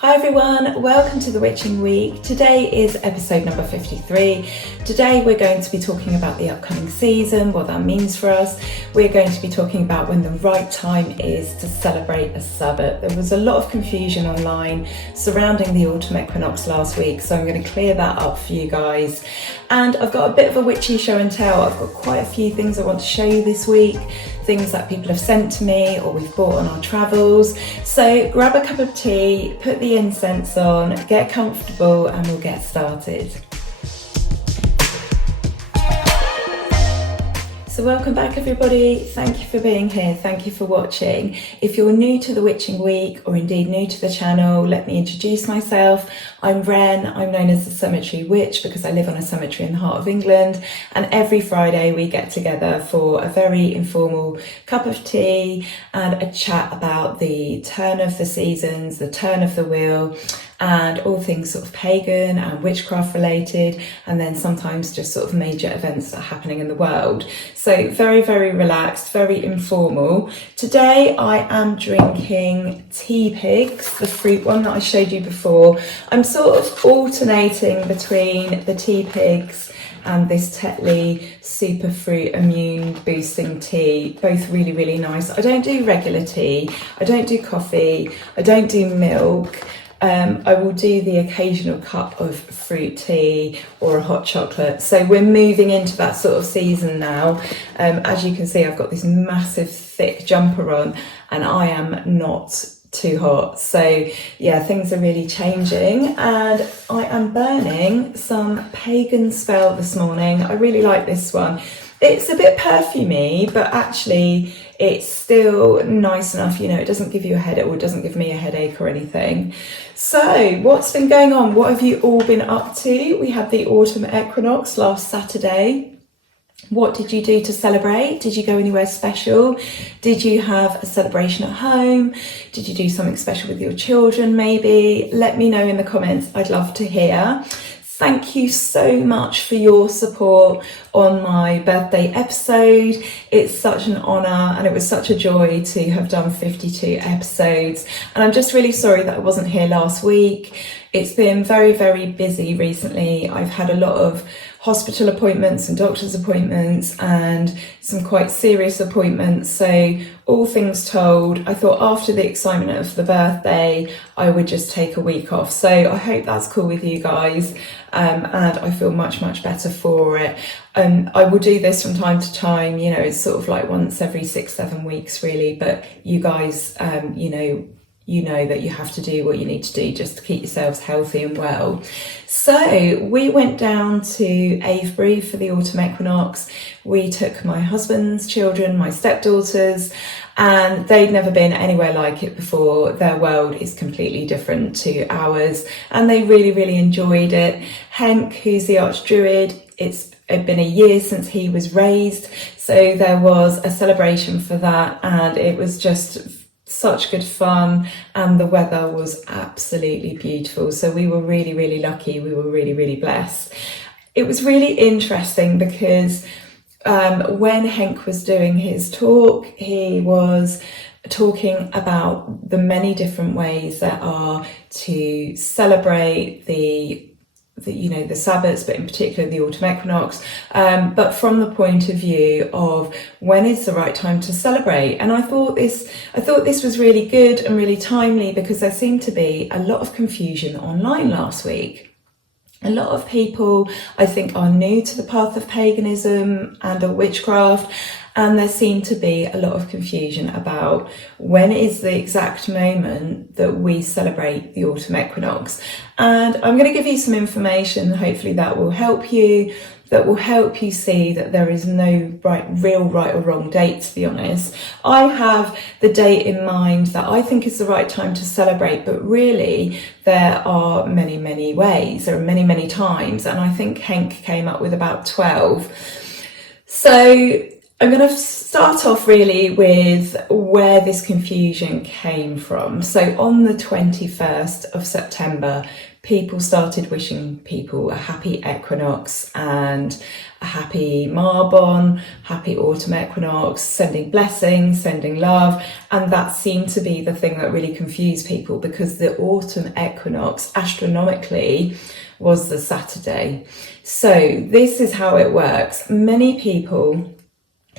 Hi everyone, welcome to the Witching Week. Today is episode number 53. Today we're going to be talking about the upcoming season, what that means for us. We're going to be talking about when the right time is to celebrate a Sabbat. There was a lot of confusion online surrounding the Autumn Equinox last week, so I'm going to clear that up for you guys. And I've got a bit of a witchy show and tell. I've got quite a few things I want to show you this week, things that people have sent to me or we've bought on our travels. So grab a cup of tea, put the incense on, get comfortable, and we'll get started. So welcome back everybody, thank you for being here, thank you for watching. If you're new to the Witching Week or indeed new to the channel, let me introduce myself. I'm Wren, I'm known as the Cemetery Witch because I live on a cemetery in the heart of England, and every Friday we get together for a very informal cup of tea and a chat about the turn of the seasons, the turn of the wheel, and all things sort of pagan and witchcraft related, and then sometimes just sort of major events that are happening in the world. So very, very relaxed, very informal. Today I am drinking Tea Pigs, the fruit one that I showed you before. I'm sort of alternating between the Tea Pigs and this Tetley Superfruit Immune Boosting Tea, both really, really nice. I don't do regular tea, I don't do coffee, I don't do milk. I will do the occasional cup of fruit tea or a hot chocolate. So we're moving into that sort of season now. As you can see, I've got this massive thick jumper on and I am not too hot. So yeah, things are really changing, and I am burning some Pagan Spell this morning. I really like this one. It's a bit perfumey, but actually it's still nice enough, you know, it doesn't give you a headache, or it doesn't give me a headache or anything. So what's been going on? What have you all been up to? We had the Autumn Equinox last Saturday. What did you do to celebrate? Did you go anywhere special? Did you have a celebration at home? Did you do something special with your children maybe? Let me know in the comments, I'd love to hear. Thank you so much for your support on my birthday episode. It's such an honour and it was such a joy to have done 52 episodes. And I'm just really sorry that I wasn't here last week. It's been very, very busy recently. I've had a lot of hospital appointments and doctor's appointments and some quite serious appointments. So all things told, I thought after the excitement of the birthday, I would just take a week off. So I hope that's cool with you guys. And I feel much, much better for it. I will do this from time to time, you know, it's sort of like once every 6-7 weeks really, but you guys, you know that you have to do what you need to do just to keep yourselves healthy and well. So we went down to Avebury for the Autumn Equinox. We took my husband's children, my stepdaughters, and they'd never been anywhere like it before. Their world is completely different to ours, and they really, really enjoyed it. Henk, who's the Archdruid, it's been a year since he was raised, so there was a celebration for that, and it was just such good fun, and the weather was absolutely beautiful. So we were really, really lucky. We were really, really blessed. It was really interesting because when Henk was doing his talk, he was talking about the many different ways there are to celebrate the Sabbats, but in particular the Autumn Equinox, but from the point of view of when is the right time to celebrate. And I thought this was really good and really timely because there seemed to be a lot of confusion online last week. A lot of people, I think, are new to the path of paganism and of witchcraft, and there seemed to be a lot of confusion about when is the exact moment that we celebrate the Autumn Equinox. And I'm going to give you some information, hopefully that will help you see that there is no real right or wrong date, to be honest. I have the date in mind that I think is the right time to celebrate, but really there are many, many ways. There are many, many times, and I think Henk came up with about 12. So I'm going to start off really with where this confusion came from. So on the 21st of September people started wishing people a happy equinox and a happy Marbon, happy autumn equinox, sending blessings, sending love. And that seemed to be the thing that really confused people, because the autumn equinox astronomically was the Saturday. So this is how it works. Many people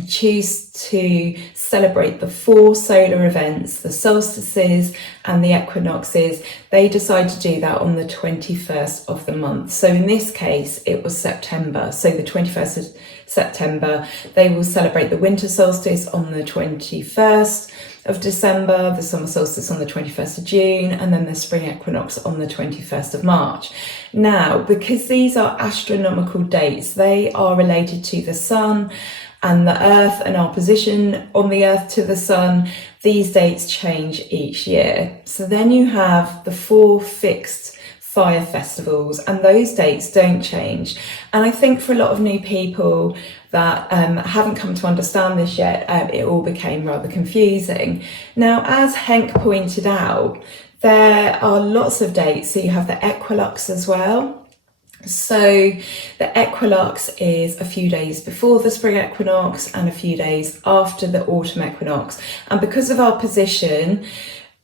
choose to celebrate the 4 solar events, the solstices and the equinoxes. They decide to do that on the 21st of the month. So in this case, it was September. So the 21st of September, they will celebrate the winter solstice on the 21st of December, the summer solstice on the 21st of June, and then the spring equinox on the 21st of March. Now, because these are astronomical dates, they are related to the sun and the earth and our position on the earth to the sun. These dates change each year. So then you have the 4 fixed fire festivals, and those dates don't change. And I think for a lot of new people that haven't come to understand this yet, it all became rather confusing. Now, as Henk pointed out, there are lots of dates. So you have the equinox as well. So the equinox is a few days before the spring equinox and a few days after the autumn equinox. And because of our position,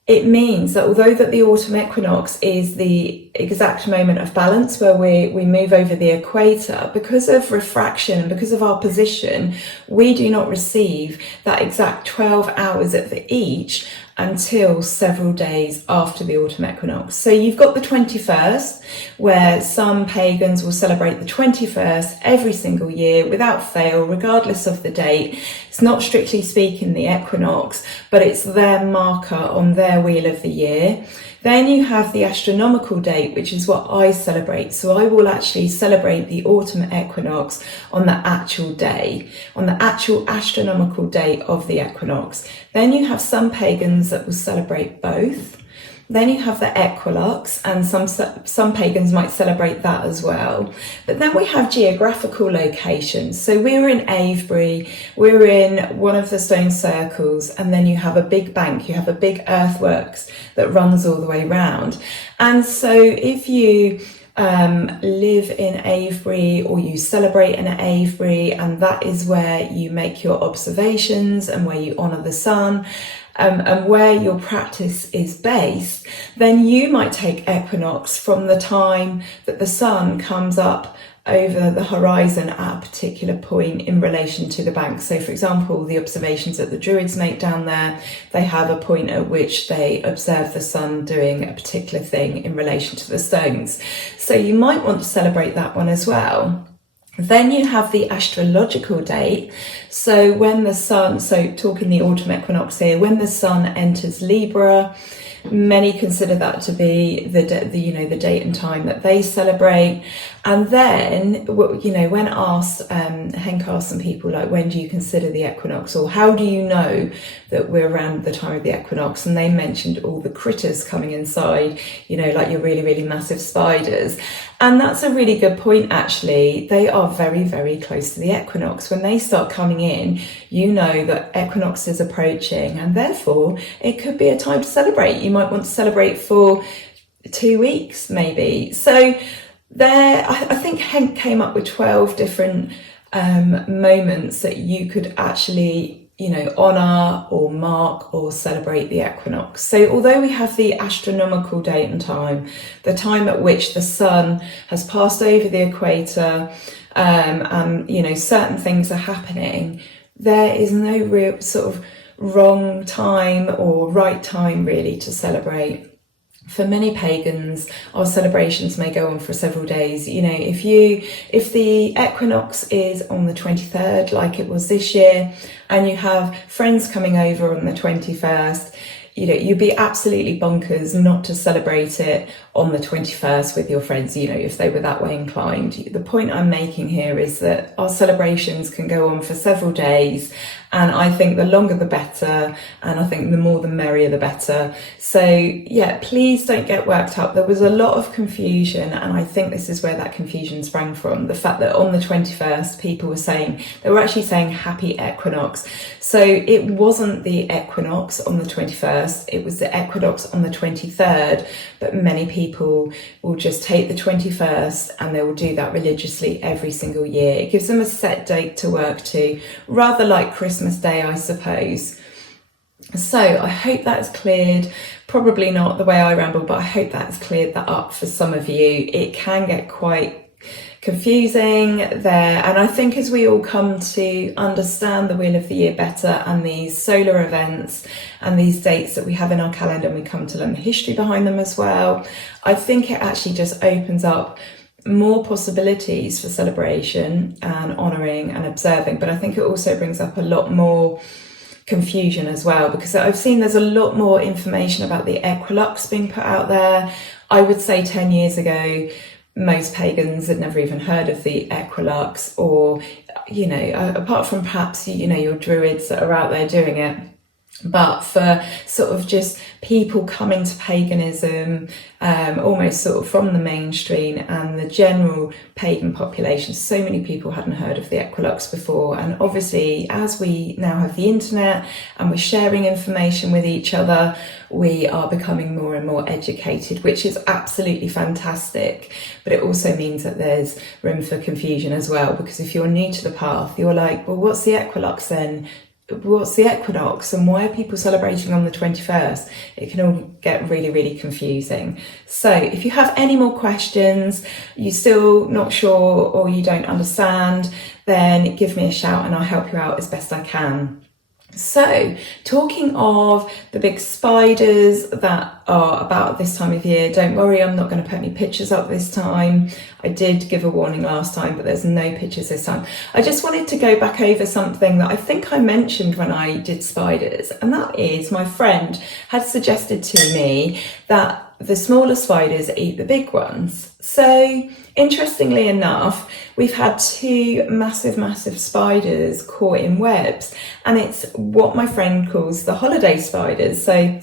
it means that although that the autumn equinox is the exact moment of balance where we move over the equator, because of refraction and because of our position, we do not receive that exact 12 hours of each until several days after the autumn equinox. So you've got the 21st, where some pagans will celebrate the 21st every single year without fail, regardless of the date. It's not strictly speaking the equinox, but it's their marker on their wheel of the year. Then you have the astronomical date, which is what I celebrate. So I will actually celebrate the autumn equinox on the actual day, on the actual astronomical date of the equinox. Then you have some pagans that will celebrate both. Then you have the equinox, and some pagans might celebrate that as well. But then we have geographical locations. So we're in Avebury, we're in one of the stone circles, and then you have a big bank, you have a big earthworks that runs all the way round. And so if you live in Avebury, or you celebrate in Avebury, and that is where you make your observations and where you honour the sun, and where your practice is based, then you might take equinox from the time that the sun comes up over the horizon at a particular point in relation to the bank. So for example, the observations that the Druids make down there, they have a point at which they observe the sun doing a particular thing in relation to the stones. So you might want to celebrate that one as well. Then you have the astrological date. So when the sun, so talking the autumn equinox here, when the sun enters Libra, many consider that to be the date and time that they celebrate. And then, when asked, Henk asked some people, like, when do you consider the equinox, or how do you know that we're around the time of the equinox? And they mentioned all the critters coming inside, like your really, really massive spiders. And that's a really good point, actually. They are very, very close to the equinox. When they start coming in, you know that equinox is approaching, and therefore it could be a time to celebrate. You might want to celebrate for 2 weeks, maybe. So I think Henk came up with 12 different moments that you could actually honour or mark or celebrate the equinox. So although we have the astronomical date and time, the time at which the sun has passed over the equator, and certain things are happening, there is no real sort of wrong time or right time really to celebrate. For many pagans, our celebrations may go on for several days. If the equinox is on the 23rd, like it was this year, and you have friends coming over on the 21st, you'd be absolutely bonkers not to celebrate it on the 21st with your friends, if they were that way inclined. The point I'm making here is that our celebrations can go on for several days, and I think the longer the better, and I think the more the merrier the better. So yeah, please don't get worked up. There was a lot of confusion, and I think this is where that confusion sprang from. The fact that on the 21st people were actually saying happy equinox. So it wasn't the equinox on the 21st. 21st. It was the equinox on the 23rd, but many people will just take the 21st and they will do that religiously every single year. It gives them a set date to work to, rather like Christmas Day, I suppose. So I hope that's cleared. Probably not the way I ramble, but I hope that's cleared that up for some of you. It can get quite confusing there, and I think as we all come to understand the wheel of the year better and these solar events and these dates that we have in our calendar, and we come to learn the history behind them as well, I think it actually just opens up more possibilities for celebration and honouring and observing. But I think it also brings up a lot more confusion as well, because I've seen there's a lot more information about the equinox being put out there. I would say 10 years ago most pagans had never even heard of the equinox, or apart from perhaps your druids that are out there doing it. But for sort of just people coming to paganism, almost sort of from the mainstream and the general pagan population, so many people hadn't heard of the equinox before. And obviously, as we now have the internet and we're sharing information with each other, we are becoming more and more educated, which is absolutely fantastic. But it also means that there's room for confusion as well, because if you're new to the path, you're like, well, what's the equinox then? What's the equinox and why are people celebrating on the 21st? It can all get really, really confusing. So if you have any more questions, you're still not sure or you don't understand, then give me a shout and I'll help you out as best I can. So, talking of the big spiders that are about this time of year, don't worry, I'm not going to put any pictures up this time. I did give a warning last time, but there's no pictures this time. I just wanted to go back over something that I think I mentioned when I did spiders, and that is my friend had suggested to me that the smaller spiders eat the big ones. So, interestingly enough, we've had two massive spiders caught in webs, and it's what my friend calls the holiday spiders. So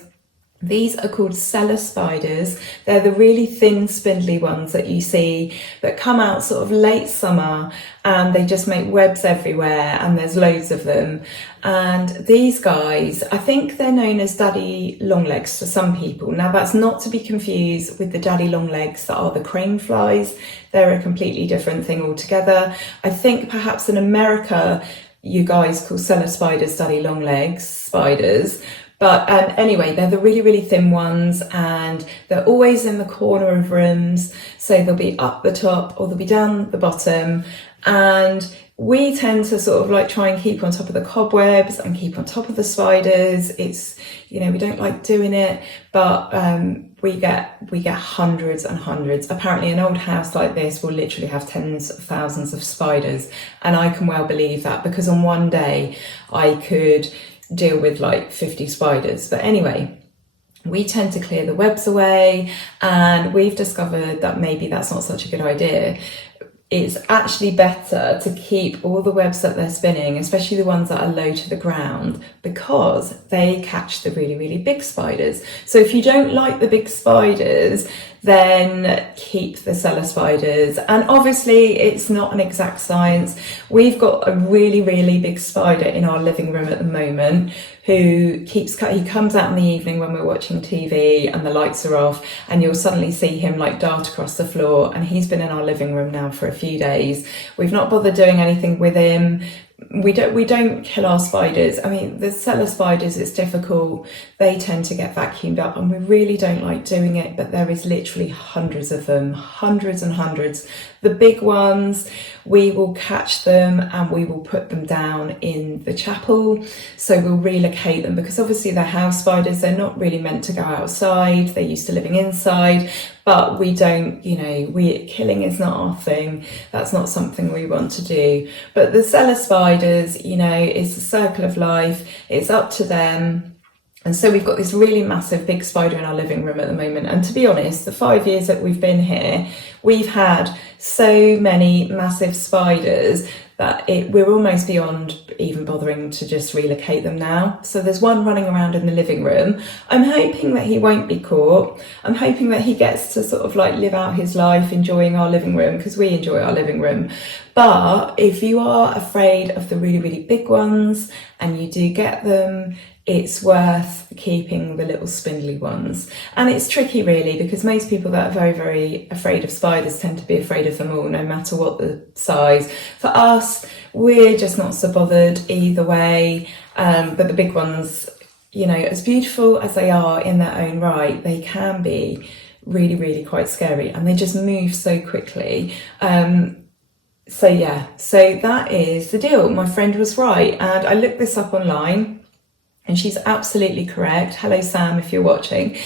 these are called cellar spiders. They're the really thin, spindly ones that you see that come out sort of late summer, and they just make webs everywhere, and there's loads of them. And these guys, I think they're known as daddy longlegs to some people. Now, that's not to be confused with the daddy longlegs that are the crane flies. They're a completely different thing altogether. I think perhaps in America, you guys call cellar spiders daddy longlegs spiders. But anyway, they're the really, really thin ones, and they're always in the corner of rooms. So they'll be up the top or they'll be down the bottom. And we tend to sort of like try and keep on top of the cobwebs and keep on top of the spiders. It's, we don't like doing it, but we get hundreds and hundreds. Apparently an old house like this will literally have tens of thousands of spiders. And I can well believe that, because on one day I could deal with like 50 spiders. But anyway, we tend to clear the webs away, and we've discovered that maybe that's not such a good idea. It's actually better to keep all the webs that they're spinning, especially the ones that are low to the ground, because they catch the really, really big spiders. So if you don't like the big spiders, then keep the cellar spiders. And obviously it's not an exact science. We've got a really, really big spider in our living room at the moment he comes out in the evening when we're watching TV and the lights are off, and you'll suddenly see him like dart across the floor, and he's been in our living room now for a few days. We've not bothered doing anything with him. We don't kill our spiders. I mean, the cellar spiders, it's difficult. They tend to get vacuumed up, and we really don't like doing it, but there is literally hundreds of them, hundreds and hundreds. The big ones, we will catch them and we will put them down in the chapel. So we'll relocate them, because obviously they're house spiders. They're not really meant to go outside. They're used to living inside, but we don't, killing is not our thing. That's not something we want to do. But the cellar spiders, it's a circle of life. It's up to them. And so we've got this really massive big spider in our living room at the moment. And to be honest, the 5 years that we've been here, we've had so many massive spiders that we're almost beyond even bothering to just relocate them now. So there's one running around in the living room. I'm hoping that he won't be caught. I'm hoping that he gets to sort of like live out his life enjoying our living room, because we enjoy our living room. But if you are afraid of the really, really big ones and you do get them, it's worth keeping the little spindly ones. And it's tricky really, because most people that are very, very afraid of spiders tend to be afraid of them all, no matter what the size. For us, we're just not so bothered either way. But the big ones, you know, as beautiful as they are in their own right, they can be really, really quite scary, and they just move so quickly. So yeah, so that is the deal. My friend was right, and I looked this up online and she's absolutely correct. Hello Sam, if you're watching.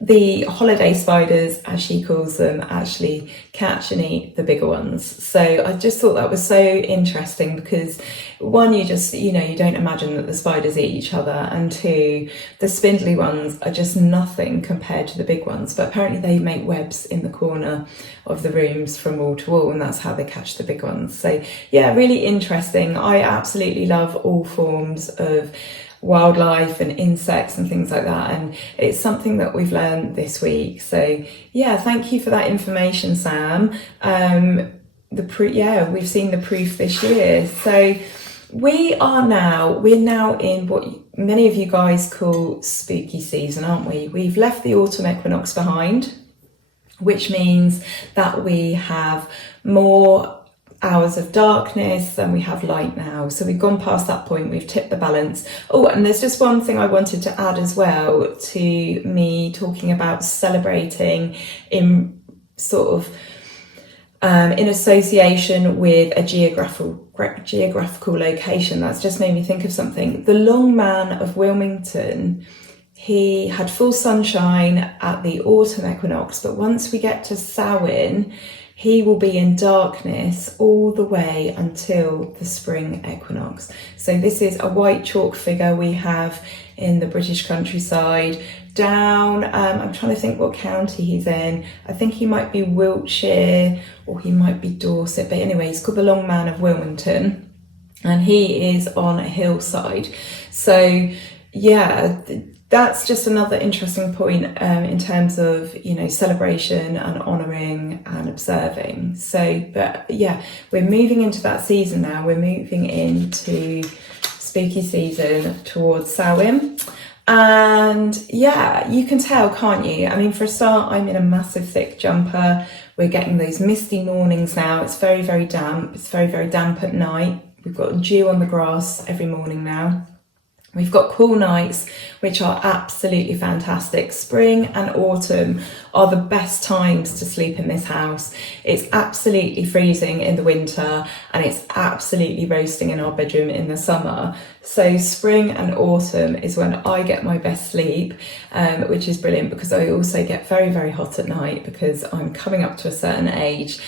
The holiday spiders, as she calls them, actually catch and eat the bigger ones. So I just thought that was so interesting, because one, you just, you know, you don't imagine that the spiders eat each other, and two, the spindly ones are just nothing compared to the big ones. But apparently they make webs in the corner of the rooms from wall to wall, and that's how they catch the big ones. So yeah, really interesting. I absolutely love all forms of wildlife and insects and things like that, and it's something that we've learned this week. So yeah, thank you for that information, Sam. We've seen the proof this year. So we're now in what many of you guys call spooky season, aren't we? We've left the autumn equinox behind, which means that we have more hours of darkness than we have light now. So we've gone past that point, we've tipped the balance. Oh, and there's just one thing I wanted to add as well to me talking about celebrating in sort of in association with a geographical location. That's just made me think of something. The Long Man of Wilmington, he had full sunshine at the autumn equinox, but once we get to Samhain, he will be in darkness all the way until the spring equinox. So this is a white chalk figure we have in the British countryside down, I'm trying to think what county he's in. I think he might be Wiltshire or he might be Dorset, but anyway, he's called the Long Man of Wilmington, and he is on a hillside. So yeah, that's just another interesting point in terms of, you know, celebration and honouring and observing. So, but yeah, we're moving into that season now. We're moving into spooky season towards Samhain. And yeah, you can tell, can't you? I mean, for a start, I'm in a massive thick jumper. We're getting those misty mornings now. It's very, very damp. It's very, very damp at night. We've got dew on the grass every morning now. We've got cool nights, which are absolutely fantastic. Spring and autumn are the best times to sleep in this house. It's absolutely freezing in the winter and it's absolutely roasting in our bedroom in the summer. So spring and autumn is when I get my best sleep, which is brilliant, because I also get very, very hot at night because I'm coming up to a certain age.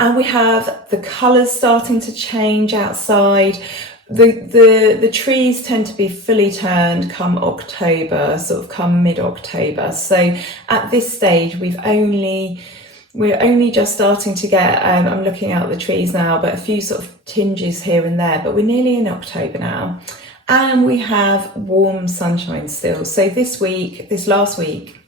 And we have the colours starting to change outside. The trees tend to be fully turned come October, sort of come mid-October. So at this stage, we're only just starting to get, I'm looking out the trees now, but a few sort of tinges here and there, but we're nearly in October now. And we have warm sunshine still. So this last week,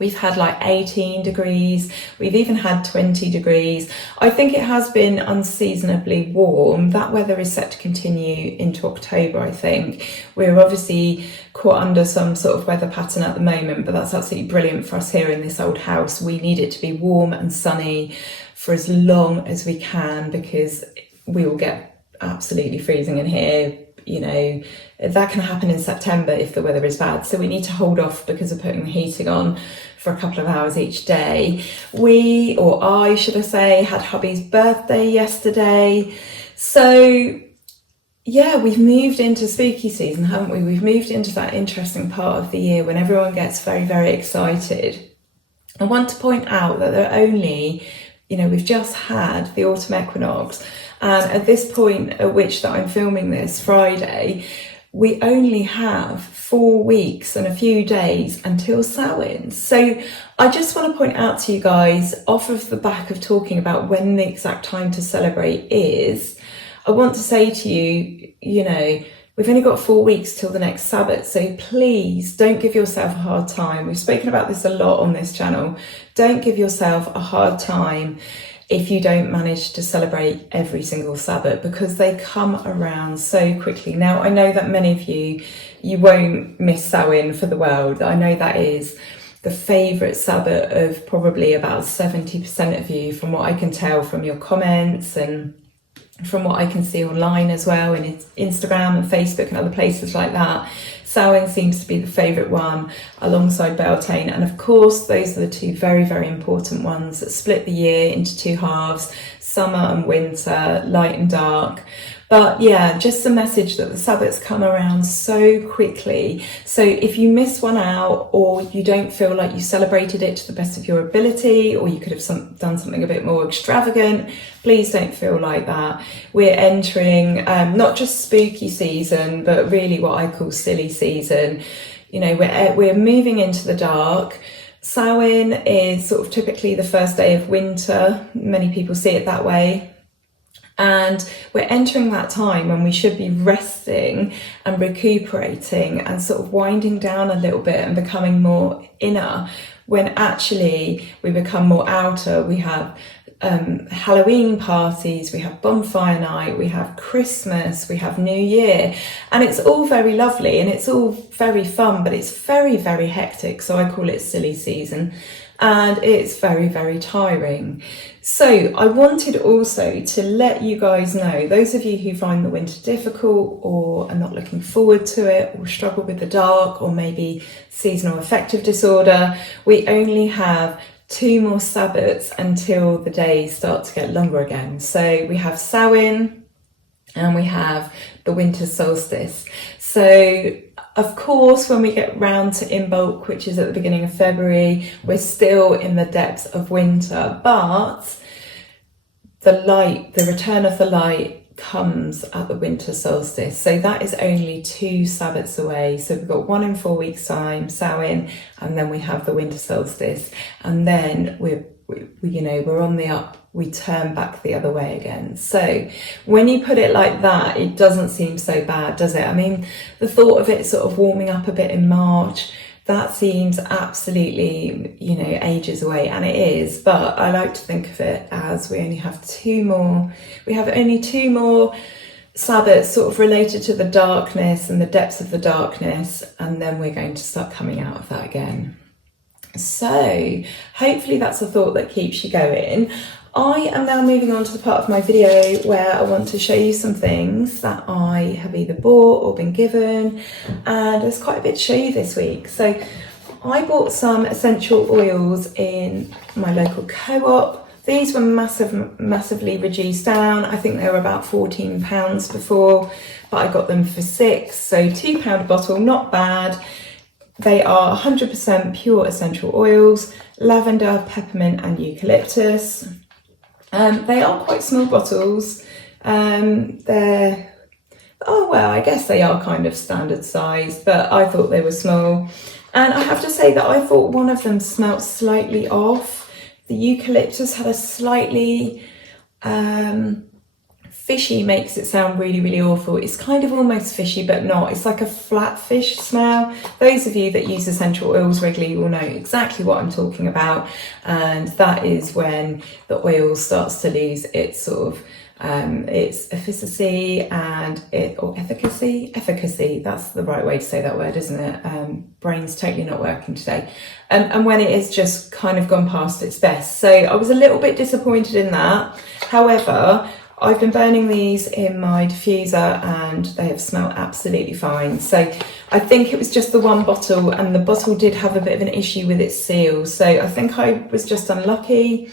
we've had like 18 degrees. We've even had 20 degrees. I think it has been unseasonably warm. That weather is set to continue into October, I think. We're obviously caught under some sort of weather pattern at the moment, but that's absolutely brilliant for us here in this old house. We need it to be warm and sunny for as long as we can, because we will get absolutely freezing in here. You know, that can happen in September if the weather is bad. So we need to hold off because of putting the heating on for a couple of hours each day. I should say, had hubby's birthday yesterday. So yeah, we've moved into spooky season, haven't we? We've moved into that interesting part of the year when everyone gets very, very excited. I want to point out that there are only, you know, we've just had the autumn equinox. And at this point at which that I'm filming this, Friday, we only have 4 weeks and a few days until Samhain. So I just want to point out to you guys, off of the back of talking about when the exact time to celebrate is, I want to say to you, you know, we've only got 4 weeks till the next Sabbat. So please don't give yourself a hard time. We've spoken about this a lot on this channel. Don't give yourself a hard time if you don't manage to celebrate every single Sabbath, because they come around so quickly. Now, I know that many of you, you won't miss Samhain for the world. I know that is the favourite Sabbat of probably about 70% of you, from what I can tell from your comments and from what I can see online as well, in Instagram and Facebook and other places like that. Samhain seems to be the favourite one, alongside Beltane. And of course, those are the two very, very important ones that split the year into two halves, summer and winter, light and dark. But yeah, just the message that the Sabbats come around so quickly. So if you miss one out, or you don't feel like you celebrated it to the best of your ability, or you could have done something a bit more extravagant, please don't feel like that. We're entering not just spooky season, but really what I call silly season. You know, we're moving into the dark. Samhain is sort of typically the first day of winter. Many people see it that way. And we're entering that time when we should be resting and recuperating and sort of winding down a little bit and becoming more inner, when actually we become more outer. We have Halloween parties, we have bonfire night, we have Christmas, we have New Year, and it's all very lovely and it's all very fun, but it's very, very hectic. So I call it silly season, and it's very, very tiring. So I wanted also to let you guys know, those of you who find the winter difficult or are not looking forward to it, or struggle with the dark, or maybe seasonal affective disorder, we only have 2 more Sabbats until the days start to get longer again. So we have Samhain and we have the winter solstice. So of course, when we get round to Imbolc, which is at the beginning of February, we're still in the depths of winter, but the return of the light comes at the winter solstice. So that is only 2 Sabbats away. So we've got 1 in 4 weeks time, Samhain, and then we have the winter solstice, and then we're on the up. We turn back the other way again. So when you put it like that, it doesn't seem so bad, does it? I mean, the thought of it sort of warming up a bit in March, that seems absolutely, ages away, and it is. But I like to think of it as we only have 2 more. We have only 2 more Sabbats sort of related to the darkness and the depths of the darkness, and then we're going to start coming out of that again. So hopefully that's a thought that keeps you going. I am now moving on to the part of my video where I want to show you some things that I have either bought or been given, and there's quite a bit to show you this week. So I bought some essential oils in my local co-op. These were massively reduced down. I think they were about £14 before, but I got them for £6, so £2 a bottle, not bad. They are 100% pure essential oils, lavender, peppermint and eucalyptus. They are quite small bottles. I guess they are kind of standard sized, but I thought they were small. And I have to say that I thought one of them smelt slightly off. The eucalyptus had a slightly fishy, makes it sound really, really awful. It's kind of almost fishy, but not. It's like a flat fish smell. Those of you that use essential oils regularly will know exactly what I'm talking about. And that is when the oil starts to lose its sort of its efficacy and efficacy. That's the right way to say that word, isn't it? Brain's totally not working today. And when it is just kind of gone past its best. So I was a little bit disappointed in that. However, I've been burning these in my diffuser and they have smelled absolutely fine. So I think it was just the one bottle, and the bottle did have a bit of an issue with its seal. So I think I was just unlucky.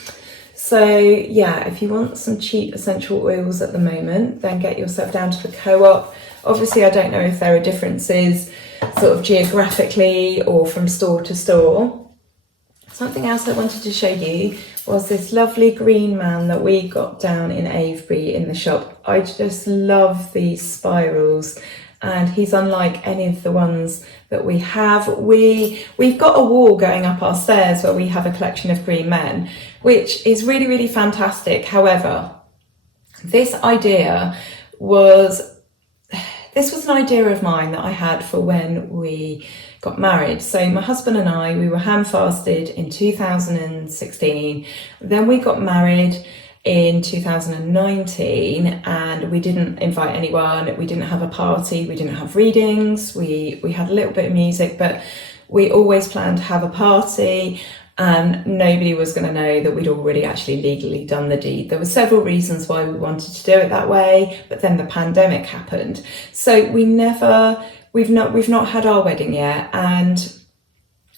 So yeah, if you want some cheap essential oils at the moment, then get yourself down to the co-op. Obviously, I don't know if there are differences sort of geographically or from store to store. Something else I wanted to show you was this lovely green man that we got down in Avebury in the shop. I just love these spirals, and he's unlike any of the ones that we have. We've got a wall going up our stairs where we have a collection of green men, which is really, really fantastic. However, this was an idea of mine that I had for when we got married. So my husband and I, we were hand fasted in 2016. Then we got married, in 2019, and we didn't invite anyone. We didn't have a party, we didn't have readings, we had a little bit of music, but we always planned to have a party, and nobody was going to know that we'd already actually legally done the deed. There were several reasons why we wanted to do it that way, but then the pandemic happened, so we've not had our wedding yet. And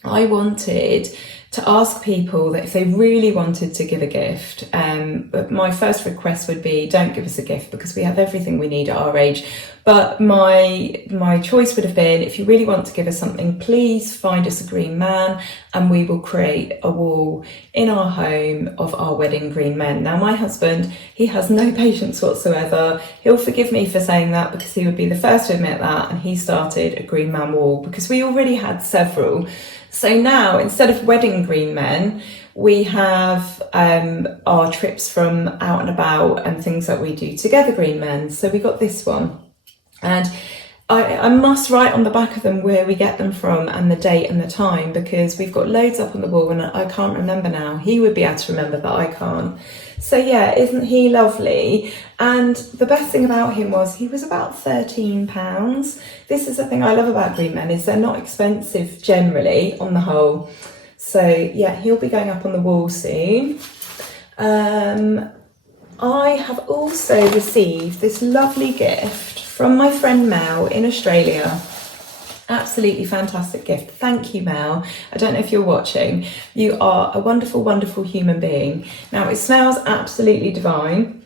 I wanted to ask people that if they really wanted to give a gift, but my first request would be, don't give us a gift, because we have everything we need at our age. But my choice would have been, if you really want to give us something, please find us a green man and we will create a wall in our home of our wedding green men. Now, my husband, he has no patience whatsoever. He'll forgive me for saying that, because he would be the first to admit that, and he started a green man wall because we already had several. So now, instead of wedding green men, we have our trips from out and about and things that we do together green men. So we got this one, and I must write on the back of them where we get them from and the date and the time, because we've got loads up on the wall and I can't remember now. He would be able to remember, but I can't. So yeah, isn't he lovely? And the best thing about him was he was about £13. This is the thing I love about green men, is they're not expensive generally on the whole. So yeah, he'll be going up on the wall soon. I have also received this lovely gift from my friend Mel in Australia. Absolutely fantastic gift. Thank you, Mel. I don't know if you're watching. You are a wonderful, wonderful human being. Now, it smells absolutely divine.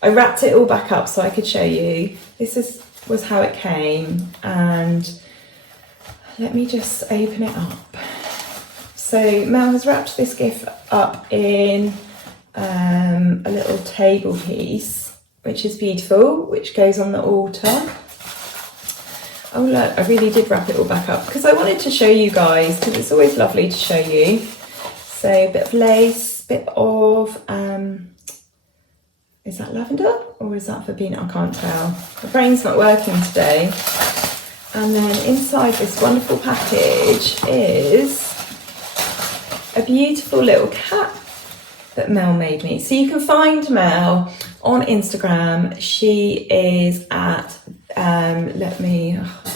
I wrapped it all back up so I could show you. This was how it came, and let me just open it up. So Mel has wrapped this gift up in a little table piece, which is beautiful, which goes on the altar. Oh look, I really did wrap it all back up because I wanted to show you guys, because it's always lovely to show you. So a bit of lace, bit of, is that lavender or is that verbena? I can't tell. The brain's not working today. And then inside this wonderful package is a beautiful little cat that Mel made me. So you can find Mel on Instagram. She is at, I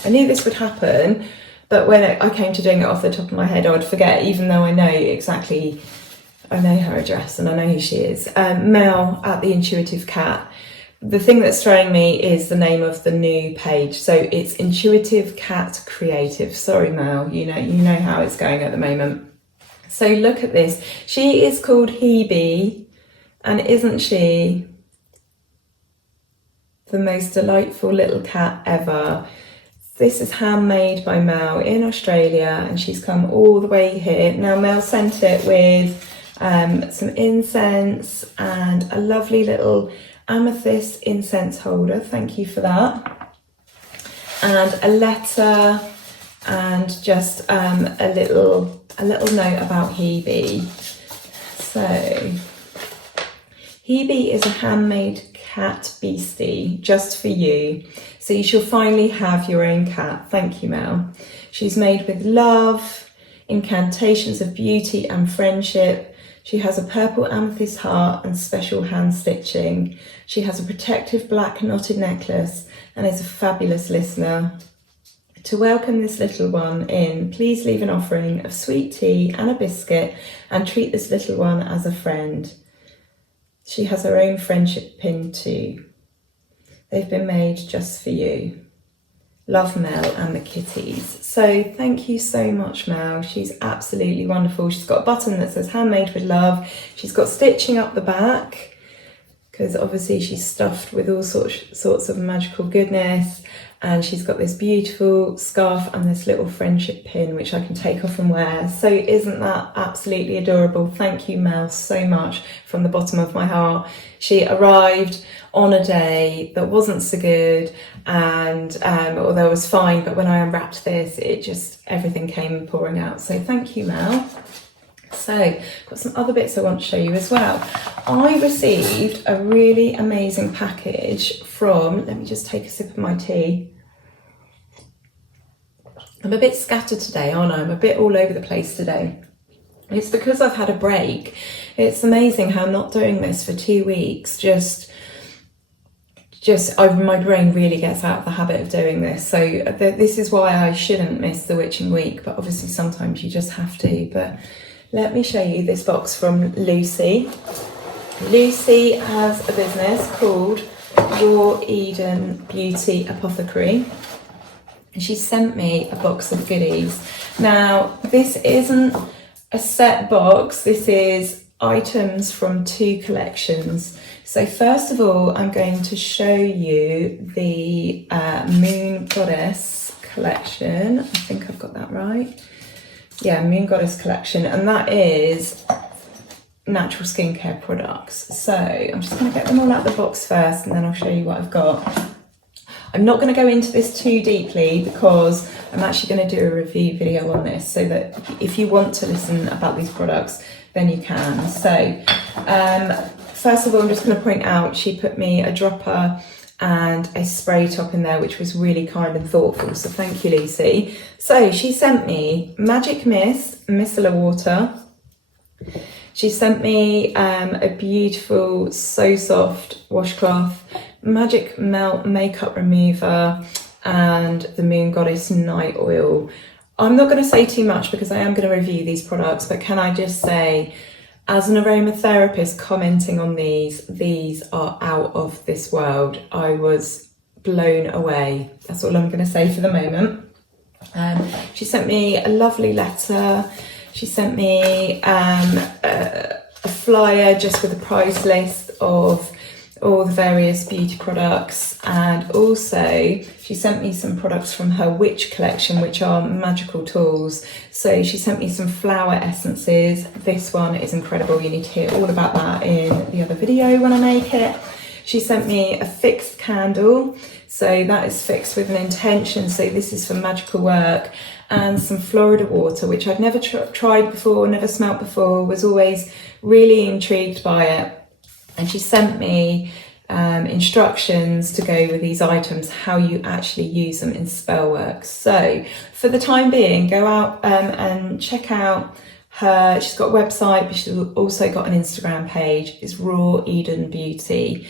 knew this would happen, but when I came to doing it off the top of my head, I would forget, even though I know exactly, I know her address and I know who she is. Mel at The Intuitive Cat. The thing that's throwing me is the name of the new page. So it's Intuitive Cat Creative. Sorry, Mel, you know how it's going at the moment. So look at this. She is called Hebe, and isn't she the most delightful little cat ever? This is handmade by Mel in Australia, and she's come all the way here. Now, Mel sent it with some incense and a lovely little amethyst incense holder. Thank you for that. And a letter, and just a little note about Hebe. So Hebe is a handmade cat beastie just for you. So you shall finally have your own cat. Thank you, Mel. She's made with love, incantations of beauty and friendship. She has a purple amethyst heart and special hand stitching. She has a protective black knotted necklace and is a fabulous listener. To welcome this little one in, please leave an offering of sweet tea and a biscuit and treat this little one as a friend. She has her own friendship pin too. They've been made just for you. Love, Mel and the kitties. So thank you so much, Mel. She's absolutely wonderful. She's got a button that says handmade with love. She's got stitching up the back, because obviously she's stuffed with all sorts of magical goodness. And she's got this beautiful scarf and this little friendship pin, which I can take off and wear. So isn't that absolutely adorable? Thank you, Mel, so much from the bottom of my heart. She arrived on a day that wasn't so good, and although it was fine, but when I unwrapped this, it just, everything came pouring out. So thank you, Mel. So got some other bits I want to show you as well. I received a really amazing package from, let me just take a sip of my tea. I'm a bit scattered today, aren't I? I'm a bit all over the place today. It's because I've had a break. It's amazing how not doing this for 2 weeks my brain really gets out of the habit of doing this. So this is why I shouldn't miss the Witching Week, but obviously sometimes you just have to. But let me show you this box from Lucy. Lucy has a business called Raw Eden Beauty Apothecary. And she sent me a box of goodies. Now, this isn't a set box. This is items from 2 collections. So first of all, I'm going to show you the Moon Goddess collection. I think I've got that right. Yeah, Moon Goddess collection, and that is natural skincare products. So I'm just going to get them all out of the box first, and then I'll show you what I've got. I'm not going to go into this too deeply because I'm actually going to do a review video on this, so that if you want to listen about these products, then you can. So first of all, I'm just going to point out she put me a dropper and a spray top in there, which was really kind and thoughtful, so thank you, Lucy. So she sent me Magic Mist micellar water. She sent me a beautiful So Soft washcloth, Magic Melt makeup remover, and the Moon Goddess night oil. I'm not going to say too much because I am going to review these products, but can I just say, as an aromatherapist commenting on these are out of this world. I was blown away. That's all I'm going to say for the moment. She sent me a lovely letter. She sent me a flyer just with a price list of all the various beauty products, and also she sent me some products from her witch collection, which are magical tools. So she sent me some flower essences. This one is incredible. You need to hear all about that in the other video when I make it. She sent me a fixed candle, so that is fixed with an intention, so this is for magical work, and some Florida water, which I've never tried before, never smelt before, was always really intrigued by it. And she sent me instructions to go with these items, how you actually use them in spell work. So for the time being, go out and check out her. She's got a website, but she's also got an Instagram page. It's Raw Eden Beauty.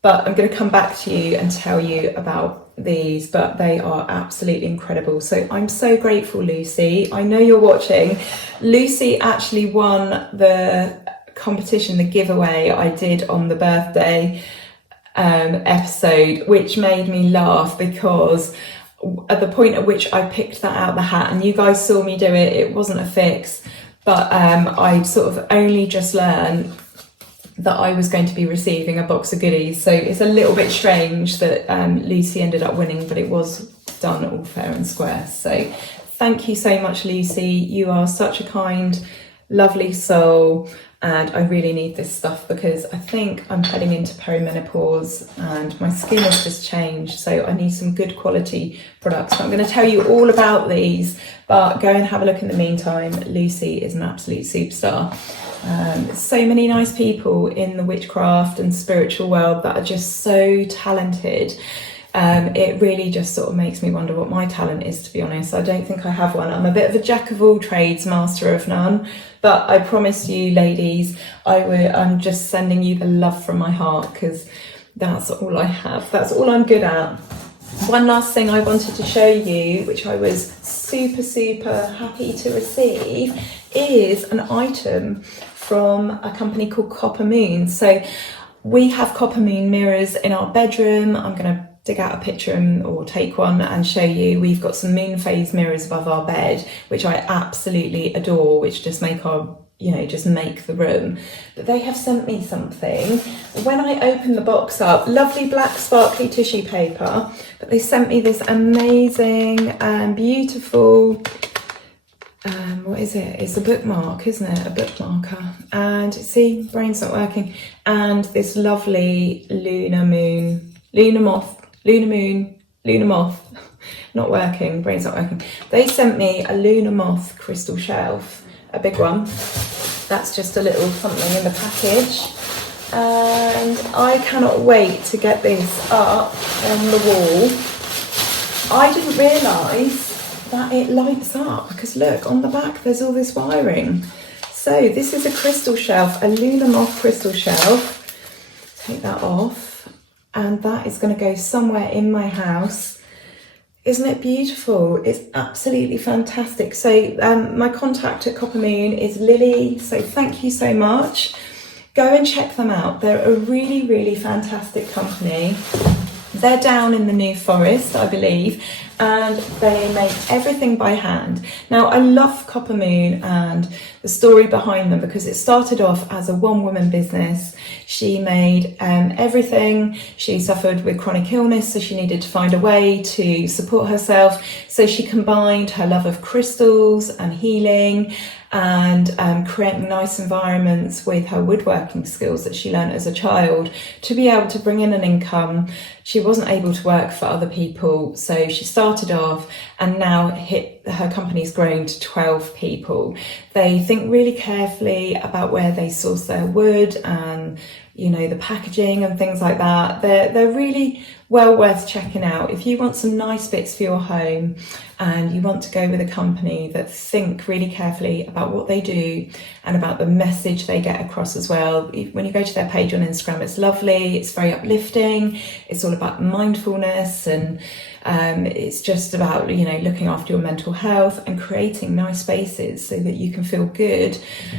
But I'm going to come back to you and tell you about these, but they are absolutely incredible. So I'm so grateful, Lucy. I know you're watching. Lucy actually won the competition, the giveaway I did on the birthday episode, which made me laugh because at the point at which I picked that out of the hat, and you guys saw me do it, it wasn't a fix, but I sort of only just learned that I was going to be receiving a box of goodies. So it's a little bit strange that Lucy ended up winning, but it was done all fair and square. So thank you so much, Lucy. You are such a kind, lovely soul. And I really need this stuff because I think I'm heading into perimenopause and my skin has just changed. So I need some good quality products. So I'm going to tell you all about these, but go and have a look in the meantime. Lucy is an absolute superstar. So many nice people in the witchcraft and spiritual world that are just so talented. It really just sort of makes me wonder what my talent is, to be honest. I don't think I have one. I'm a bit of a jack of all trades, master of none. But I promise you, ladies, I'm just sending you the love from my heart because that's all I have. That's all I'm good at. One last thing I wanted to show you, which I was super, super happy to receive, is an item from a company called Coppermoon. So we have Coppermoon mirrors in our bedroom. I'm going to dig out a picture or take one and show you. We've got some moon phase mirrors above our bed, which I absolutely adore, which just make our, just make the room. But they have sent me something. When I opened the box up, lovely black sparkly tissue paper, but they sent me this amazing and beautiful, what is it? It's a bookmark, isn't it? A bookmarker. And see, brain's not working. And this lovely lunar moth, not working, brain's not working. They sent me a lunar moth crystal shelf, a big one. That's just a little something in the package. And I cannot wait to get this up on the wall. I didn't realise that it lights up because look, on the back there's all this wiring. So this is a crystal shelf, a lunar moth crystal shelf. Take that off, and that is going to go somewhere in my house. Isn't it beautiful? It's absolutely fantastic. So my contact at Coppermoon is Lily, so thank you so much. Go and check them out. They're a really, really fantastic company. They're down in the New Forest, I believe, and they make everything by hand. Now, I love Coppermoon and the story behind them because it started off as a one-woman business. She made everything. She suffered with chronic illness, so she needed to find a way to support herself. So she combined her love of crystals and healing and creating nice environments with her woodworking skills that she learned as a child to be able to bring in an income. She wasn't able to work for other people, so she started off, and now her company's grown to 12 people. They think really carefully about where they source their wood and, you know, the packaging and things like that. They're really well worth checking out. If you want some nice bits for your home and you want to go with a company that think really carefully about what they do and about the message they get across as well. When you go to their page on Instagram, it's lovely, it's very uplifting, it's all about mindfulness, and it's just about, you know, looking after your mental health and creating nice spaces so that you can feel good.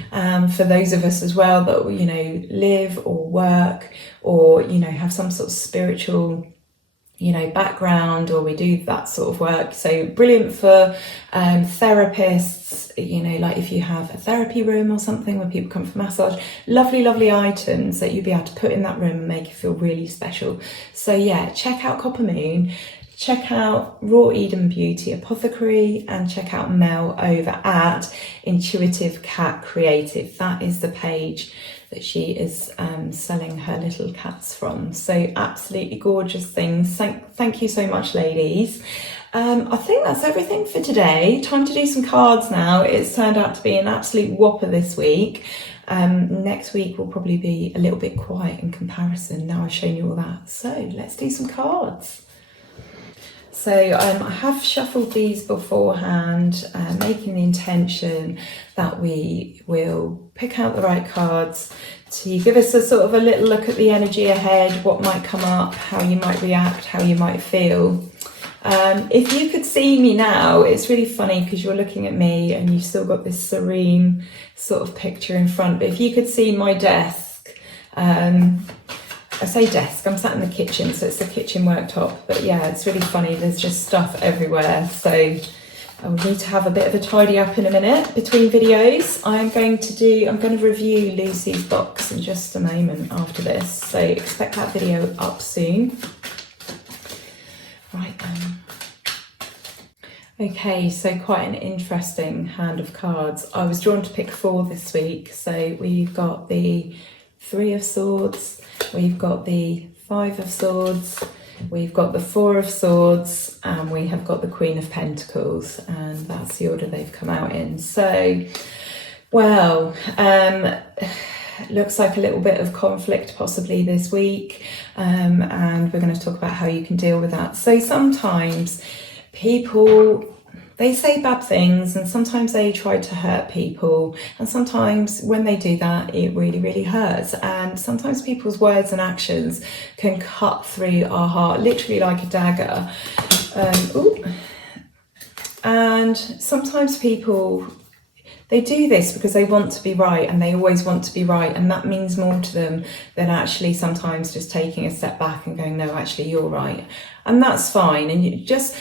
For those of us as well that, you know, live or work or, you know, have some sort of spiritual, you know, background, or we do that sort of work. So brilliant for therapists, you know, like if you have a therapy room or something where people come for massage, lovely items that you'd be able to put in that room and make you feel really special. So yeah, check out Coppermoon, check out Raw Eden Beauty Apothecary, and check out Mel over at Intuitive Cat Creative. That is the page that she is selling her little cats from. So absolutely gorgeous things. Thank you so much, ladies. I think that's everything for today. Time to do some cards now. It's turned out to be an absolute whopper this week. Next week will probably be a little bit quiet in comparison. Now I've shown you all that. So let's do some cards. So I have shuffled these beforehand, making the intention that we will pick out the right cards to give us a sort of a little look at the energy ahead, what might come up, how you might react, how you might feel. If you could see me now, it's really funny because you're looking at me and you've still got this serene sort of picture in front. But if you could see my desk, I say desk, I'm sat in the kitchen, so it's the kitchen worktop. But yeah, it's really funny. There's just stuff everywhere. So I'll need to have a bit of a tidy up in a minute between videos. I'm going to review Lucy's box in just a moment after this. So expect that video up soon. Right then. Okay, so quite an interesting hand of cards. I was drawn to pick 4 this week. So we've got the 3 of Swords, we've got the 5 of Swords, we've got the 4 of Swords, and we have got the Queen of Pentacles, and that's the order they've come out in. So, well, looks like a little bit of conflict possibly this week, and we're going to talk about how you can deal with that. So sometimes people, they say bad things, and sometimes they try to hurt people, and sometimes when they do that it really hurts, and sometimes people's words and actions can cut through our heart literally like a dagger. And sometimes people, they do this because they want to be right, and they always want to be right, and that means more to them than actually sometimes just taking a step back and going, no, actually you're right, and that's fine. And you just,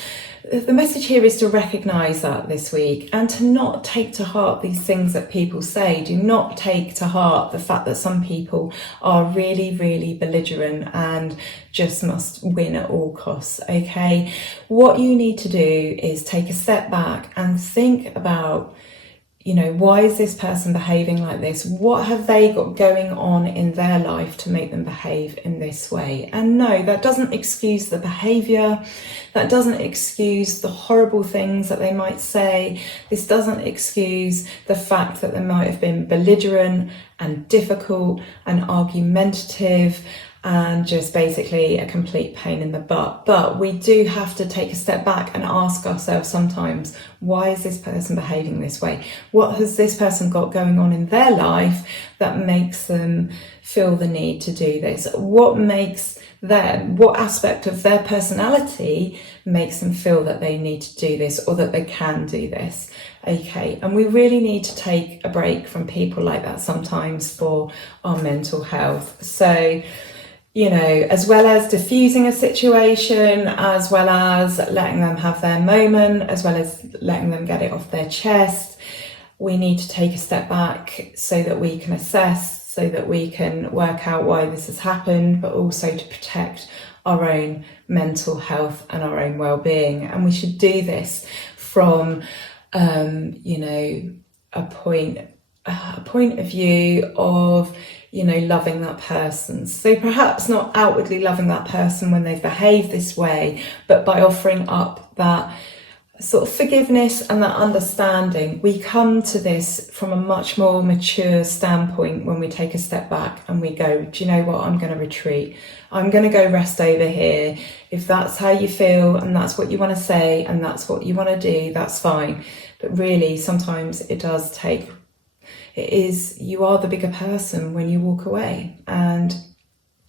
the message here is to recognise that this week, and to not take to heart these things that people say. Do not take to heart the fact that some people are really belligerent and just must win at all costs, okay? What you need to do is take a step back and think about, you know, why is this person behaving like this? What have they got going on in their life to make them behave in this way? And no, that doesn't excuse the behaviour. That doesn't excuse the horrible things that they might say. This doesn't excuse the fact that they might have been belligerent and difficult and argumentative and just basically a complete pain in the butt. But we do have to take a step back and ask ourselves sometimes, why is this person behaving this way? What has this person got going on in their life that makes them feel the need to do this? What aspect of their personality makes them feel that they need to do this or that they can do this? Okay, and we really need to take a break from people like that sometimes for our mental health. So, you know, as well as diffusing a situation, as well as letting them have their moment, as well as letting them get it off their chest, we need to take a step back so that we can assess, so that we can work out why this has happened, but also to protect our own mental health and our own well-being. And we should do this from, you know, a point of view of, you know, loving that person. So perhaps not outwardly loving that person when they've behaved this way, but by offering up that sort of forgiveness and that understanding. We come to this from a much more mature standpoint when we take a step back and we go, do you know what, I'm going to retreat. I'm going to go rest over here. If that's how you feel and that's what you want to say and that's what you want to do, that's fine. But really, sometimes you are the bigger person when you walk away, and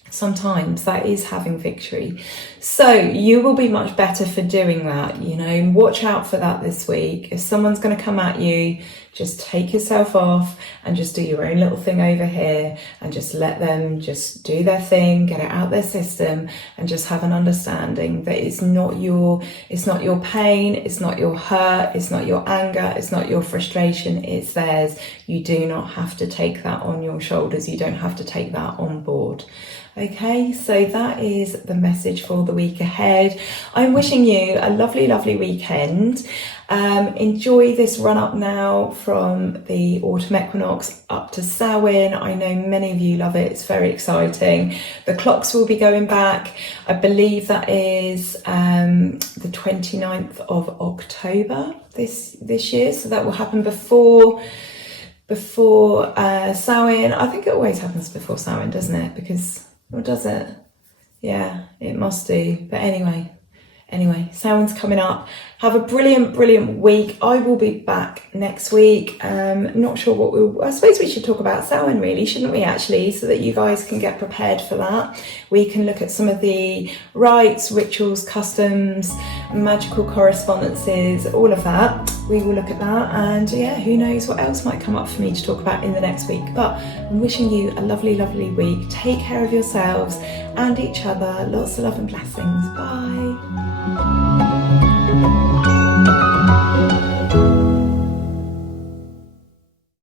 sometimes that is having victory. So you will be much better for doing that. You know, watch out for that this week. If someone's going to come at you, just take yourself off and just do your own little thing over here and just let them just do their thing, get it out their system, and just have an understanding that it's not your pain, it's not your hurt, it's not your anger, it's not your frustration, it's theirs. You do not have to take that on your shoulders. You don't have to take that on board. Okay, so that is the message for the week ahead. I'm wishing you a lovely, lovely weekend. Enjoy this run up now from the Autumn Equinox up to Samhain. I know many of you love it. It's very exciting. The clocks will be going back. I believe that is the 29th of October this year. So that will happen before Samhain. I think it always happens before Samhain, doesn't it? Or does it? Yeah, it must do. But anyway, Samhain's coming up. Have a brilliant, brilliant week. I will be back next week. Not sure I suppose we should talk about Samhain really, shouldn't we actually, so that you guys can get prepared for that. We can look at some of the rites, rituals, customs, magical correspondences, all of that. We will look at that, and yeah, who knows what else might come up for me to talk about in the next week. But I'm wishing you a lovely, lovely week. Take care of yourselves and each other. Lots of love and blessings. Bye.